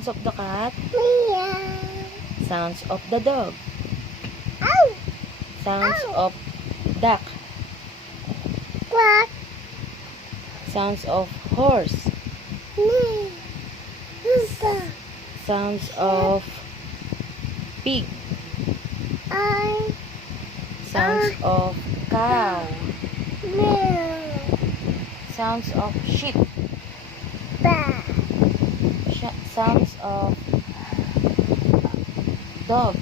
Sounds of the cat. Meow. Sounds of the dog. Ow. Sounds Ow. of duck. Quack. Sounds of horse. Meow. Hoopa. Sounds of pig. I. Sounds of cow. Meow. Sounds of sheep. Ba. Sounds of dog.